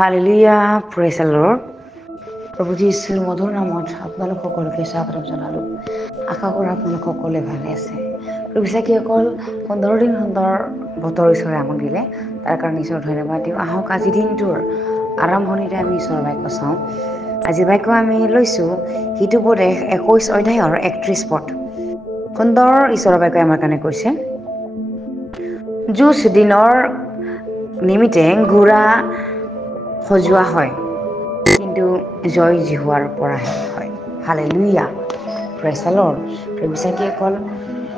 Hallelujah, praise the lord. প্ৰভু যীশুৰ মধুৰ নামত আপোনালোক সকলোকে স্বাগতম জনালোঁ। আশা কৰোঁ আপোনালোক সকলোৱে ভালে আছে। প্ৰভু বিশ্বাসীসকল, সুন্দৰ দিন সুন্দৰ বতৰ ঈশ্বৰে আমাক দিলে, তাৰ কাৰণে ঈশ্বৰৰ ধন্যবাদ দিওঁ। আহক আজি দিনটোৰ আৰম্ভণিতে আমি ঈশ্বৰৰ বাক্য চাওঁ। আজি বাক্য আমি লৈছোঁ হিতুপদেশ 21 অধ্যায়ৰ 31 পদ। সুন্দৰ ঈশ্বৰৰ বাক্যই আমাৰ কাৰণে কৈছে, যুঁজ দিনৰ নিমিত্তে ঘোঁৰা সজোৱা হয়, কিন্তু জয় জিহুৱাৰ পৰাহে হয়। Hallelujah, praise the lord. প্ৰভু বিশ্বাসীসকল,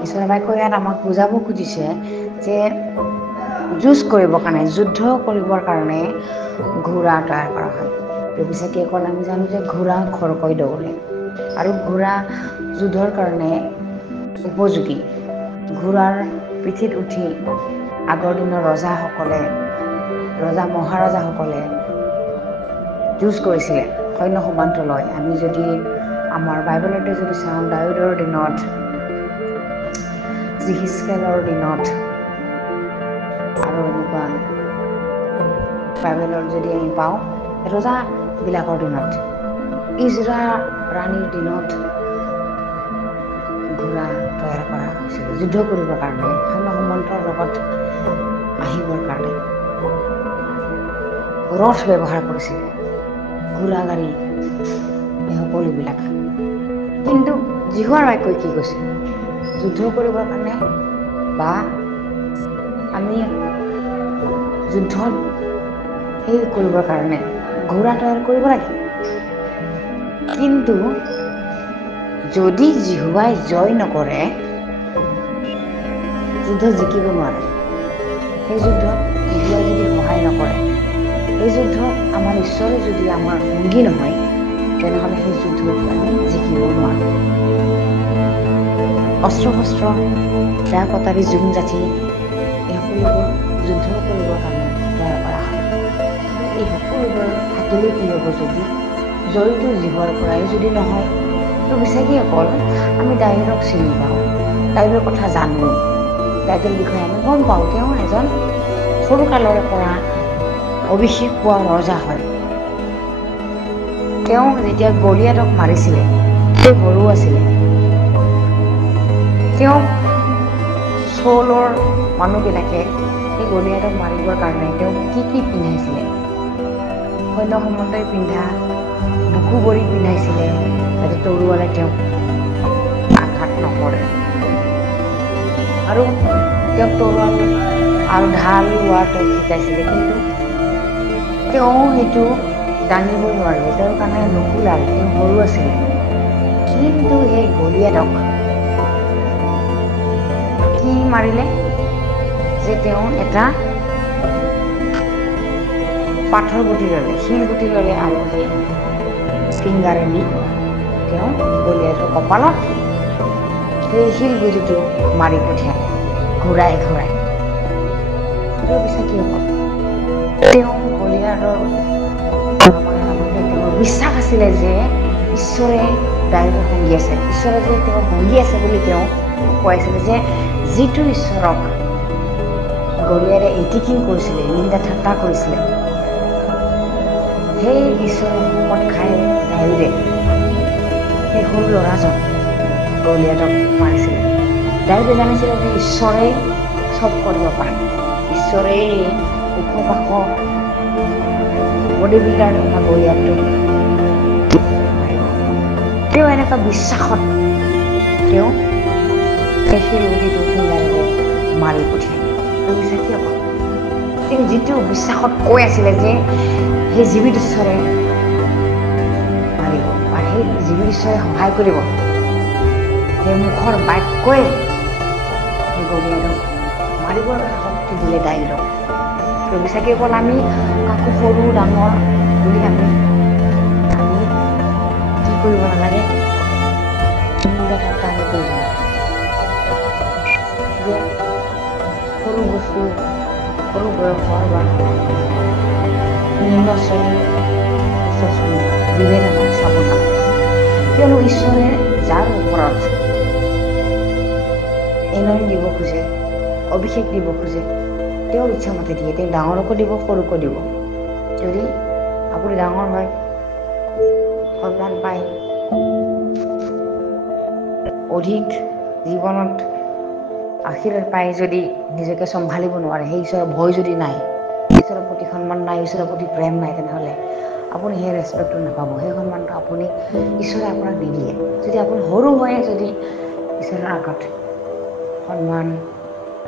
ঈশ্বৰৰ বাক্য ইয়াত আমাক বুজাব খুজিছে যে যুঁজ কৰিবৰ কাৰণে, যুদ্ধ কৰিবৰ কাৰণে ঘোঁৰা তৈয়াৰ কৰা হয়। প্ৰভু বিশ্বাসীসকল, আমি জানো যে ঘোঁৰা খৰকৈ দৌৰে আৰু ঘোঁৰা যুদ্ধৰ কাৰণে উপযোগী। ঘোঁৰাৰ পিঠিত উঠি আগৰ দিনৰ ৰজা মহাৰজাসকলে যুঁজ কৰিছিলে সৈন্য সমান্তৰালকৈ। আমি যদি আমাৰ বাইবেলতে যদি চাওঁ, দাউদৰ দিনত, জিহিজকেলৰ দিনত আৰু এনেকুৱা বাইবেলত যদি আমি পাওঁ ৰজাবিলাকৰ দিনত, ইজৰা ৰাণীৰ দিনত ঘোঁৰা তৈয়াৰ কৰা হৈছিল যুদ্ধ কৰিবৰ কাৰণে, সৈন্য সমান্তৰৰ লগত আহিবৰ কাৰণে। ৰথ ব্যৱহাৰ কৰিছিলে, ঘোঁৰা গাড়ী, এই সকলোবিলাক। কিন্তু জিহুৱাৰ বাক্যই কি কৈছে? যুদ্ধ কৰিবৰ কাৰণে বা আমি যুদ্ধত কৰিবৰ কাৰণে ঘোঁৰা তৈয়াৰ কৰিব লাগে। কিন্তু যদি জিহুৱাই জয় নকৰে, যুদ্ধ জিকিব নোৱাৰে। সেই যুদ্ধত জিহুৱাই যদি সহায় নকৰে, সেই যুদ্ধত আমাৰ ঈশ্বৰে যদি আমাৰ সঙ্গী নহয়, তেনেহ'লে সেই যুদ্ধত আমি জিকিব নোৱাৰোঁ। অস্ত্ৰ শস্ত্ৰ, দা কটাৰী, জোং যাঠি, এই সকলোবোৰ যুদ্ধ কৰিবৰ কাৰণে তৈয়াৰ কৰা হয়। এই সকলোবোৰ থাকিলে কি হ'ব যদি জয়টো জিহুৱাৰ পৰাই যদি নহয়? তো বিশ্বাসীসকল, আমি দাউদক চিনি পাওঁ, দাউদৰ কথা জানো, দাউদৰ বিষয়ে আমি গম পাওঁ। তেওঁ এজন সৰুকালৰে পৰা অভিষেক পোৱা ৰজা হয়। তেওঁ যেতিয়া গলিয়াতক মাৰিছিলে, তেওঁ সৰু আছিলে। তেওঁক চৌলৰ মানুহবিলাকে সেই গলিয়াতক মাৰিবৰ কাৰণে তেওঁক কি পিন্ধাইছিলে? সৈন্য সম্বন্ধই পিন্ধা বুকু বৰি পিন্ধাইছিলে, যাতে তৰোৱালে তেওঁক আঘাত নকৰে। আৰু তেওঁক তৰোৱাল আৰু ঢাল লোৱাৰ তেওঁক শিকাইছিলে, কিন্তু তেওঁ সেইটো দাঙিবই নোৱাৰিলে, তেওঁৰ কাৰণে নুকুলাল, তেওঁ সৰু আছিলে। কিন্তু সেই গলিয়াতক কি মাৰিলে যে তেওঁ এটা পাথৰ গুটি ল'লে, শিল গুটি ল'লে, আৰু সেই ফিংগাৰে নি তেওঁ গলিয়াতৰ কপালত সেই শিল গুটিটো মাৰি পঠিয়ালে ঘূৰাই ঘূৰাই। বিশ্বাসীসকল, তেওঁ গলিয়াতৰ তেওঁৰ বিশ্বাস আছিলে যে ঈশ্বৰে দাউদৰ সঙ্গী আছে, ঈশ্বৰে যে তেওঁৰ সঙ্গী আছে বুলি তেওঁ কৈছিলে, যে যিটো ঈশ্বৰক গলিয়াৰে এটিকিং কৰিছিলে, নিন্দা ঠাট্টা কৰিছিলে, সেই ঈশ্বৰৰ শপত খাই দাউদে সেই সৰু ল'ৰাজন গলিয়াতক মাৰিছিলে। দাউদে জানিছিলে যে ঈশ্বৰে চব কৰিব পাৰে, ঈশ্বৰে ওখ পাখ বডি বিল্ডাৰ থকা গলিয়াতটো তেওঁ এনেকুৱা বিশ্বাসত তেওঁ সেই শিলগুটিটো ফিংগাৰেৰে মাৰি পঠিয়ালে। বিশ্বাসীসকল, তেওঁ যিটো বিশ্বাসত কৈ আছিলে যে সেই জীৱিত ঈশ্বৰে মাৰিব বা সেই জীৱিত ঈশ্বৰে সহায় কৰিব, সেই মুখৰ বাক্যই সেই গলিয়াতক মাৰিবৰ শক্তি দিলে দাউদক। বিশ্বাসীসকল, আমি কাকো সৰু ডাঙৰ বুলি আমি কি কৰিব নালাগে? নিন্দা ঠাট্টা আমি কৰিব নালাগে। যে সৰু বস্তু, সৰু বয়সৰ বা নিম্ন শ্ৰেণীৰ উচ্চ শ্ৰেণীৰ বিভেদ আমাৰ চাব নালাগে। কিয়নো ঈশ্বৰে যাৰ ওপৰত এনয়ন দিব খোজে, অভিষেক দিব খোজে, তেওঁৰ ইচ্ছামতে দিয়ে। তেওঁ ডাঙৰকো দিব, সৰুকো দিব। যদি আপুনি ডাঙৰ হয়, সন্মান পায়, অধিক জীৱনত আশীৰ্বাদ পায়। যদি নিজকে চম্ভালিব নোৱাৰে, সেই ঈশ্বৰৰ ভয় যদি নাই, ঈশ্বৰৰ প্ৰতি সন্মান নাই, ঈশ্বৰৰ প্ৰতি প্ৰেম নাই, তেনেহ'লে আপুনি সেই ৰেচপেক্টটো নাপাব, সেই সন্মানটো আপুনি ঈশ্বৰে আপোনাক নিদিয়ে। যদি আপুনি সৰু হৈ যদি ঈশ্বৰৰ আগত সন্মান,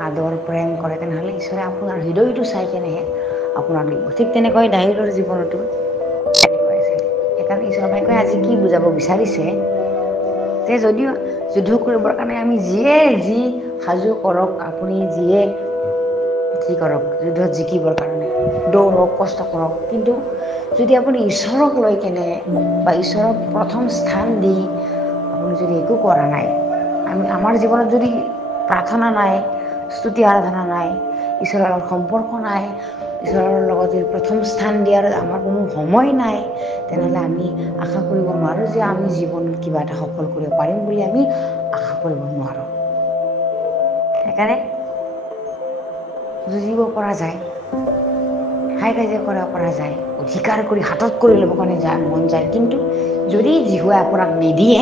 আদৰ, প্ৰেম কৰে, তেনেহ'লে ঈশ্বৰে আপোনাৰ হৃদয়টো চাই কেনেহে আপোনাক দিব। ঠিক তেনেকৈ দাৱীদৰ জীৱনতো তেনেকুৱাই আছিল। সেইকাৰণে ঈশ্বৰ ভাইকৈ আজি কি বুজাব বিচাৰিছে যে যদিও যুদ্ধ কৰিবৰ কাৰণে আমি যিয়ে যি সাজু কৰক, আপুনি যিয়ে যি কৰক যুদ্ধত জিকিবৰ কাৰণে, দৌৰক, কষ্ট কৰক, কিন্তু যদি আপুনি ঈশ্বৰক লৈ কেনে বা ঈশ্বৰক প্ৰথম স্থান দি আপুনি যদি একো কৰা নাই, আমাৰ জীৱনত যদি প্ৰাৰ্থনা নাই, স্তুতি আৰাধনা নাই, ঈশ্বৰৰ লগত সম্পৰ্ক নাই, ঈশ্বৰৰ লগত যদি প্ৰথম স্থান দিয়াৰ আমাৰ কোনো সময় নাই, তেনেহ'লে আমি আশা কৰিব নোৱাৰোঁ যে আমি জীৱনত কিবা এটা সফল কৰিব পাৰিম বুলি আমি আশা কৰিব নোৱাৰোঁ। সেইকাৰণে যুঁজিব পৰা যায়, হাই কাজিয়া কৰিব পৰা যায়, অধিকাৰ কৰি হাতত কৰি ল'ব কাৰণে মন যায়, কিন্তু যদি জিহুৱাই আপোনাক নিদিয়ে,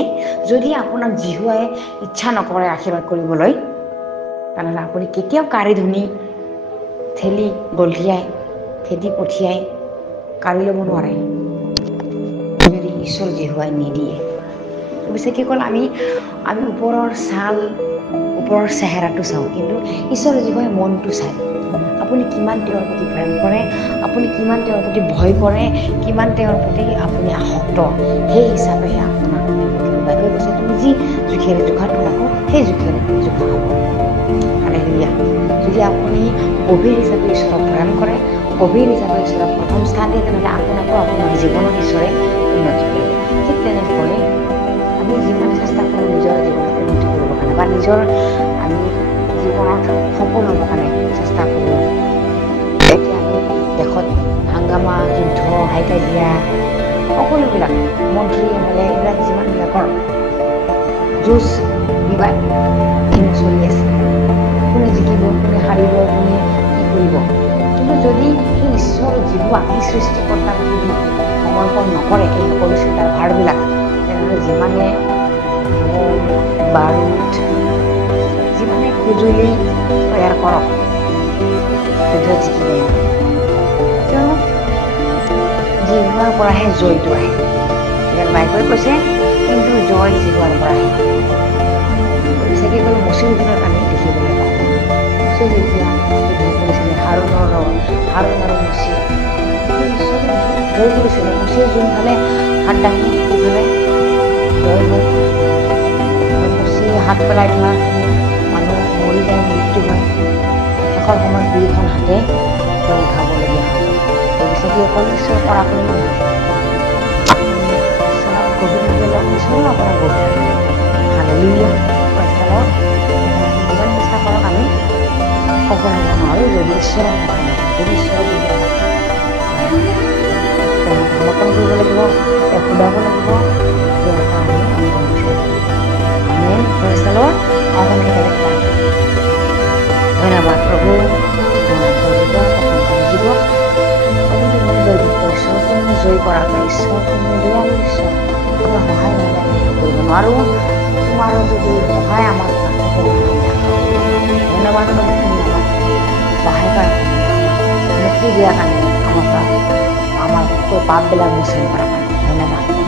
যদি আপোনাক জিহুৱাই ইচ্ছা নকৰে আশীৰ্বাদ কৰিবলৈ, তেনেহ'লে আপুনি কেতিয়াও কাঢ়ি ধুনি ঠেলি গলঠিয়াই খেদি পঠিয়াই কাঢ়ি ল'ব নোৱাৰে, যদি ঈশ্বৰ জিহুৱাই নিদিয়ে। পিছে কি ক'ল, আমি ওপৰৰ ছাল, ওপৰৰ চেহেৰাটো চাওঁ, কিন্তু ঈশ্বৰৰ জিহুৱাই মনটো চায়। আপুনি কিমান তেওঁৰ প্ৰতি প্ৰেম কৰে, আপুনি কিমান তেওঁৰ প্ৰতি ভয় কৰে, কিমান তেওঁৰ প্ৰতি আপুনি আসক্ত, সেই হিচাপেহে আপোনাক দিব। বাইবেলে কৈছে তুমি যি জোখেৰে জোখা তোমাকো সেই জোখেৰে জোখা হ'ব। হালেলুয়া। যদি আপুনি গভীৰ হিচাপে ঈশ্বৰক প্ৰেম কৰে, গভীৰ হিচাপে ঈশ্বৰক প্ৰথম স্থান দিয়ে, তেনেহ'লে আপোনাকো আপোনাৰ জীৱনত ঈশ্বৰে উন্নতি কৰিব। ঠিক তেনেকৈ আমি যিমানে চেষ্টা কৰোঁ নিজৰ জীৱনত উন্নতি কৰিবৰ কাৰণে বা নিজৰ আমি জীৱনত সফল হ'বৰ কাৰণে চেষ্টা কৰোঁ, এতিয়া আমি দেশত হাংগামা, যুদ্ধ, হাই কাজিয়া, সকলোবিলাক মন্ত্ৰী MLA এইবিলাক যিমানবিলাকৰ যুঁজ বিবাদ চলি আছে, কোনে জিকিব, কোনে হাৰিব, কোনে কি কৰিব, কিন্তু যদি সেই ঈশ্বৰ জিহুৱা, সেই সৃষ্টিকৰ্তাক যদি সমৰ্পণ নকৰে এই সকলো চিন্তাৰ ভাৰবিলাক, তেনেহ'লে যিমানে বাৰুদ, যিমানে সঁজুলি তৈয়াৰ কৰক, যুদ্ধত জিকিব নোৱাৰে। কিয়নো জিহুৱাৰ পৰাহে জয়টো আহে। বাইবেলে কৈছে কিন্তু জয় জিহুৱাৰ পৰাহে। চাগে গ'ল মচিৰ দিনত আমি দেখিবলৈ পাওঁ, মচি যেতিয়া যুদ্ধ কৰিছিলে হাৰুণ আৰু মচি জয় কৰিছিলে। মচিয়ে যোনফালে হাত দাঙি সেইফালে জয় হয়, মচি হাত পেলাই ধৰা মানুহ মৰি যায়, মৃত্যু হয়। শেষৰ সময়ত দুয়োখন হাতে তেওঁ উঠাবলগীয়া হয়। যিসকল ঈশ্বৰ পৰাক্ৰমী হয়, ঈশ্বৰক গভীৰভাৱে লওক, ঈশ্বৰেও আপোনাক গভীৰভাৱে ল'ব। হালেলুয়া। যিমান চেষ্টা কৰক আমি সফল হ'ব নোৱাৰোঁ যদি ঈশ্বৰৰ সহায় নাপাওঁ, যদি ঈশ্বৰৰ যোগ্য তেওঁক সমৰ্থন কৰিব লাগিব, তেওঁক সোধাব লাগিব, তেওঁৰ পৰা আমি অনুভৱ বিচাৰিব লাগিব। আমেন। Praise the lord. আহ্বান কেইটালৈ পাম। ধন্যবাদ প্ৰভু, তুমি জয় কৰা ঈশ্বৰ, তুমি দয়ালু ঈশ্বৰ, তোমাৰ সহায় নহ'লে আমি কৰিব নোৱাৰোঁ। তোমাৰ যদি সহায় আমাৰ ধন্যবাদ, সহায় কৰা মুক্তি দিয়াৰ কাৰণে, আমাৰ পাপবিলাক মোচন কৰাৰ কাৰণে ধন্যবাদ।